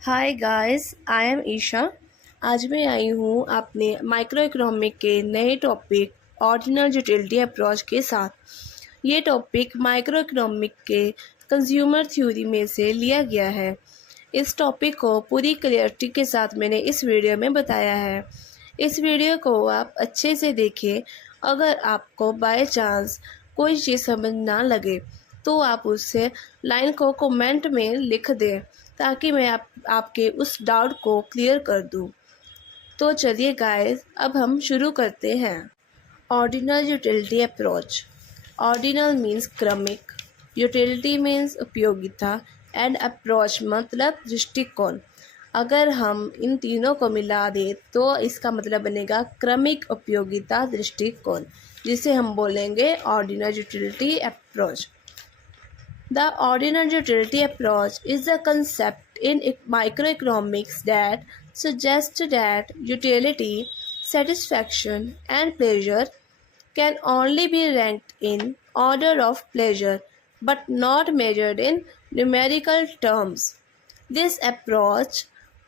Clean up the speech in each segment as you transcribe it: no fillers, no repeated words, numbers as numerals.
Hi guys, I am Isha. आज मैं आई हूँ अपने माइक्रो इकोनॉमिक के नए टॉपिक ऑर्डिनल यूटिलिटी अप्रोच के साथ। ये टॉपिक माइक्रो इकोनॉमिक के कंज्यूमर थ्योरी में से लिया गया है। इस टॉपिक को पूरी क्लियरिटी के साथ मैंने इस वीडियो में बताया है। इस वीडियो को आप अच्छे से देखें। अगर आपको बाय चांस कोई चीज़ समझ ना लगे तो आप उससे लाइन को कमेंट में लिख दें ताकि मैं आपके उस डाउट को क्लियर कर दूं। तो चलिए गाइस, अब हम शुरू करते हैं। Ordinal utility approach. Ordinal means क्रमिक, यूटिलिटी मीन्स उपयोगिता एंड अप्रोच मतलब दृष्टिकोण। अगर हम इन तीनों को मिला दें तो इसका मतलब बनेगा क्रमिक उपयोगिता दृष्टिकोण, जिसे हम बोलेंगे ordinal utility approach. The ordinal utility approach is a concept in microeconomics that suggests that utility, satisfaction, and pleasure can only be ranked in order of pleasure but not measured in numerical terms. This approach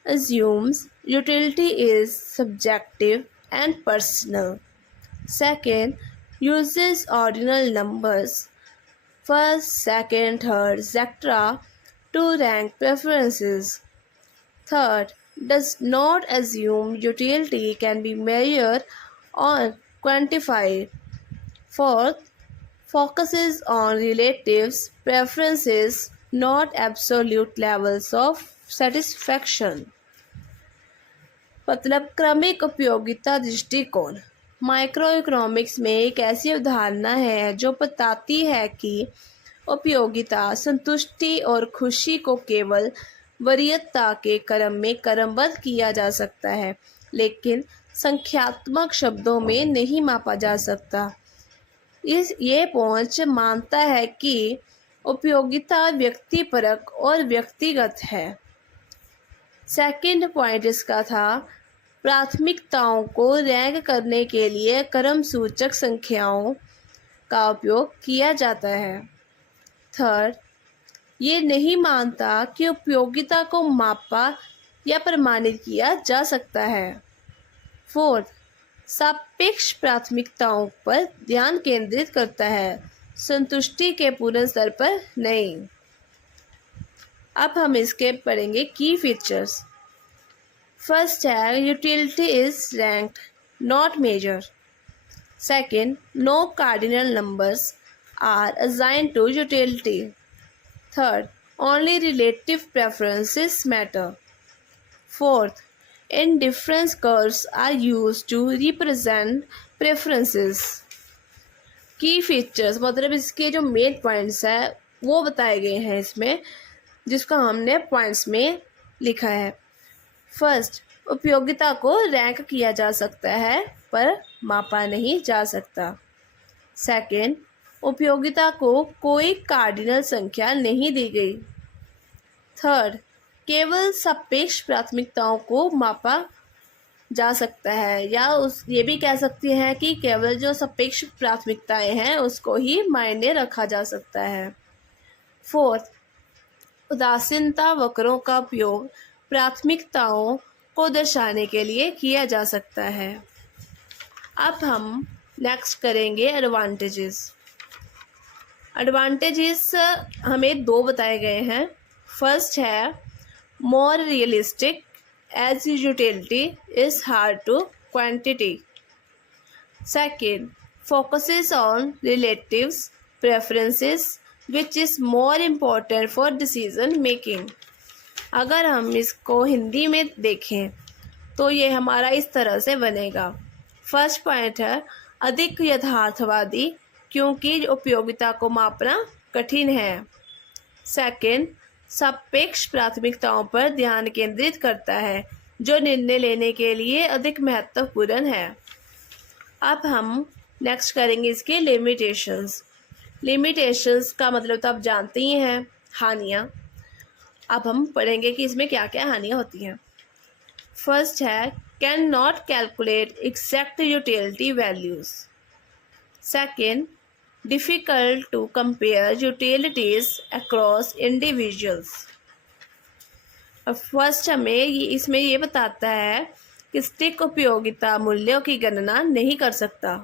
assumes utility is subjective and personal. Second, uses ordinal numbers first, second, third, etc. to rank preferences. Third, does not assume utility can be measured or quantified. Fourth, focuses on relatives, preferences, not absolute levels of satisfaction. मतलब क्रमिक उपयोगिता दृष्टिकोण micro economics में एक ऐसी अवधारणा है जो बताती है कि उपयोगिता संतुष्टि और खुशी को केवल वरीयता के क्रम में क्रमबद्ध किया जा सकता है, लेकिन संख्यात्मक शब्दों में नहीं मापा जा सकता। ये पहुंच मानता है कि उपयोगिता व्यक्तिपरक और व्यक्तिगत है। सेकंड पॉइंट इसका था, प्राथमिकताओं को रैंक करने के लिए क्रम सूचक संख्याओं का उपयोग किया जाता है। थर्ड, ये नहीं मानता कि उपयोगिता को मापा या प्रमाणित किया जा सकता है। फोर्थ, सापेक्ष प्राथमिकताओं पर ध्यान केंद्रित करता है, संतुष्टि के पूर्ण स्तर पर नहीं। अब हम इसके पढ़ेंगे की फीचर्स। फर्स्ट है utility is ranked not measure. Second, no cardinal numbers are assigned to utility. Third, only relative preferences matter. Fourth, indifference curves are used to represent preferences. Key features मतलब इसके जो मेन पॉइंट्स है वो बताए गए हैं इसमें, जिसको हमने पॉइंट्स में लिखा है। फर्स्ट, उपयोगिता को रैंक किया जा सकता है पर मापा नहीं जा सकता। सेकंड, उपयोगिता को कोई कार्डिनल संख्या नहीं दी गई। थर्ड, केवल सापेक्ष प्राथमिकताओं को मापा जा सकता है, या ये भी कह सकते हैं कि केवल जो सापेक्ष प्राथमिकताएं हैं उसको ही मायने रखा जा सकता है। फोर्थ, उदासीनता वक्रों का उपयोग प्राथमिकताओं को दर्शाने के लिए किया जा सकता है। अब हम नेक्स्ट करेंगे एडवांटेजेस। एडवांटेजेस हमें दो बताए गए हैं। फर्स्ट है more realistic as utility is hard to quantity. Second, focuses on relatives preferences which is more important for decision making. अगर हम इसको हिंदी में देखें तो ये हमारा इस तरह से बनेगा। फर्स्ट पॉइंट है अधिक यथार्थवादी क्योंकि उपयोगिता को मापना कठिन है। सेकंड, सापेक्ष प्राथमिकताओं पर ध्यान केंद्रित करता है जो निर्णय लेने के लिए अधिक महत्वपूर्ण है। अब हम नेक्स्ट करेंगे इसके लिमिटेशंस। लिमिटेशंस का मतलब तो आप जानते ही हैं, हानियाँ। अब हम पढ़ेंगे कि इसमें क्या क्या हानियाँ होती हैं। फर्स्ट है can not calculate exact utility values. Second, difficult to compare utilities across individuals. अब फर्स्ट हमें इसमें ये बताता है कि स्टिक उपयोगिता मूल्यों की गणना नहीं कर सकता।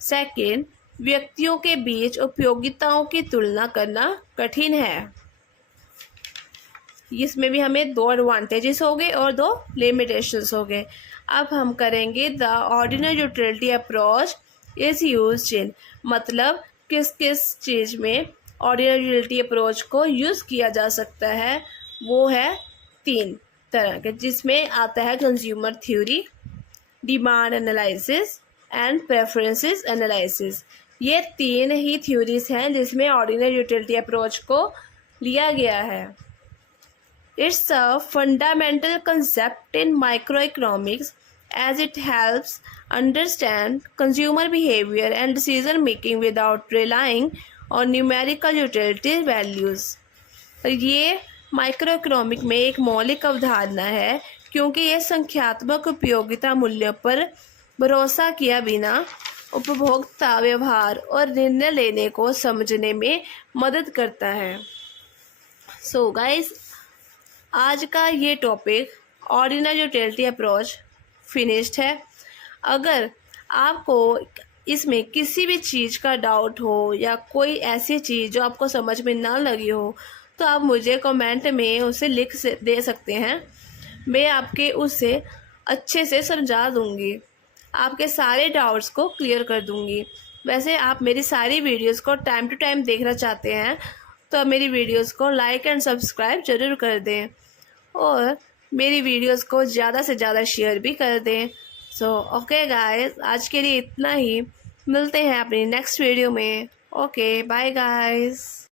सेकंड, व्यक्तियों के बीच उपयोगिताओं की तुलना करना कठिन है। इसमें भी हमें 2 एडवांटेजेस हो गए और 2 लिमिटेशंस हो गए। अब हम करेंगे the ordinal utility approach is used in, मतलब किस किस चीज़ में ऑर्डिनल यूटिलिटी अप्रोच को यूज़ किया जा सकता है। वो है 3 तरह के, जिसमें आता है consumer theory, demand analysis and preferences analysis. ये 3 ही थ्योरीज हैं जिसमें ऑर्डिनल यूटिलिटी अप्रोच को लिया गया है। It's a fundamental concept in microeconomics as it helps understand consumer behavior and decision making without relying on numerical utility values। ये micro economic में एक मौलिक अवधारणा है क्योंकि ये संख्यात्मक उपयोगिता मूल्यों पर भरोसा किया बिना उपभोक्ता व्यवहार और निर्णय लेने को समझने में मदद करता है। सो गाइस, आज का ये topic ordinal utility approach finished है। अगर आपको इसमें किसी भी चीज़ का डाउट हो या कोई ऐसी चीज़ जो आपको समझ में ना लगी हो तो आप मुझे कमेंट में उसे दे सकते हैं। मैं आपके उसे अच्छे से समझा दूंगी, आपके सारे डाउट्स को क्लियर कर दूंगी। वैसे आप मेरी सारी वीडियोस को टाइम टू टाइम देखना चाहते हैं तो मेरी वीडियोस को लाइक एंड सब्सक्राइब ज़रूर कर दें और मेरी वीडियोस को ज़्यादा से ज़्यादा शेयर भी कर दें। सो ओके गाइस, आज के लिए इतना ही। मिलते हैं अपनी नेक्स्ट वीडियो में। Okay bye guys.